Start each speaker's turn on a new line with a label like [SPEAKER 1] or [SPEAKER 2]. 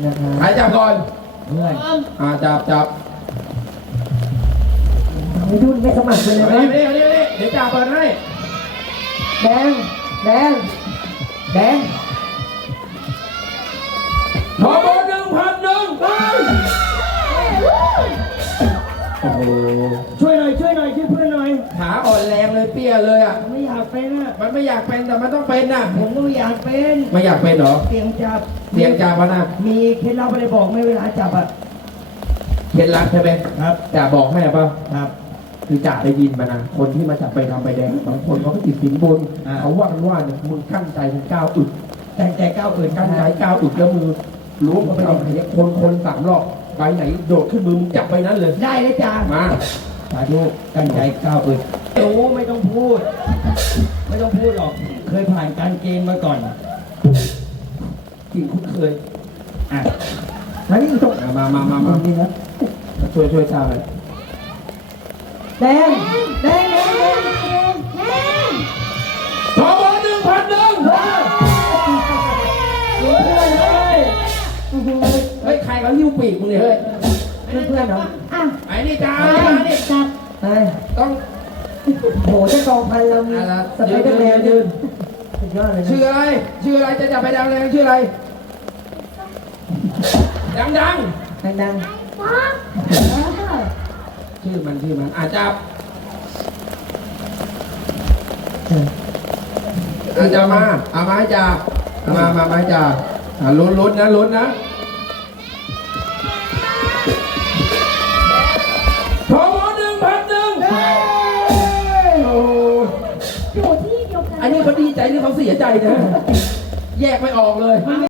[SPEAKER 1] นะครับ
[SPEAKER 2] ใครจับก่อน
[SPEAKER 1] เพื่อน
[SPEAKER 2] จับ
[SPEAKER 1] ไม่ยุ่นไม่สมัครเลย
[SPEAKER 2] เอา
[SPEAKER 1] นะ
[SPEAKER 2] ดิเดี๋ยวจ่าเปิดให้
[SPEAKER 1] แดงแดงแดง
[SPEAKER 2] ขอเบอร์1,100ไปโอ้โห
[SPEAKER 1] ช่วยหน่อยช่วยเพื่อนหน่อย
[SPEAKER 2] ขาอ่อนแรงเลยเปี้ยเลยอ่ะ
[SPEAKER 1] ไม่อยากเป็นอ่ะ
[SPEAKER 2] มันไม่อยากเป็นแต่มันต้องเป็นน่ะ
[SPEAKER 1] ผมก็ไม่อยากเป็น
[SPEAKER 2] ไม่อยากเป็นเหรอ
[SPEAKER 1] เสียงจับ
[SPEAKER 2] เสียงจ่าปะนะ
[SPEAKER 1] มีเคล็ดลับอะไรบอกไหมเวลาจับอ่ะ
[SPEAKER 2] เคล็ดลับใช่ไหม
[SPEAKER 1] ครับ
[SPEAKER 2] จ่าบอกให้ป่ะ
[SPEAKER 1] ครับ
[SPEAKER 2] คือจ่าได้ยินมานะคนที่มาจับไปทำใบแดงบางคนเขาก็ติดสินบนเขาว่ากันว่าเนี่ยมึงกั้นใจมึงก้าวอึด
[SPEAKER 1] ใจก้าวเกิน
[SPEAKER 2] กั้นใจก้าวอึดแล้วมือล้วงเข้าไปในไหนคนสามรอบใบไหนโดดขึ้นมือมึงจับไปนั้นเลย
[SPEAKER 1] ได้เลยจ้า
[SPEAKER 2] มา
[SPEAKER 1] สาธุตั้งใจก้าวเกินโอ้ไม่ต้องพูด ไม่ต้องพูดหรอก เคยผ่านการเกณฑ์มาก่อน
[SPEAKER 2] กินคุ้นเคย
[SPEAKER 1] อ่ะแล้วนี่ตก
[SPEAKER 2] มา
[SPEAKER 1] นี่นะ
[SPEAKER 2] ช่วยจ่าเลย
[SPEAKER 1] แดงแดง
[SPEAKER 2] ขอเบอร์1,100
[SPEAKER 1] เพื่อนเลย
[SPEAKER 2] เฮ้ยใครเขาหิ้วปีกมึงเนี่ยเฮ้ย
[SPEAKER 1] เพื่อนเหรอ
[SPEAKER 2] ไอ้นี่จ่ามานี่
[SPEAKER 1] ไป
[SPEAKER 2] ต้อง
[SPEAKER 1] โหถ้ากองพันเรามีสไปเดอร์แมนยืนสุดยอดเลย
[SPEAKER 2] ชื่ออะไรจะจับไปดาวแรงชื่ออะไรดัง
[SPEAKER 1] ดัง
[SPEAKER 2] ๆชื่อมันจับจะมาเอามาให้จ่ามาให้จ่าลุ้นนะขอเบอร์1,100โอ้
[SPEAKER 3] อยู่ที่เดียวกัน
[SPEAKER 2] อันนี้เขาดีใจหรือเขาเสียใจนะแยกไม่ออกเลย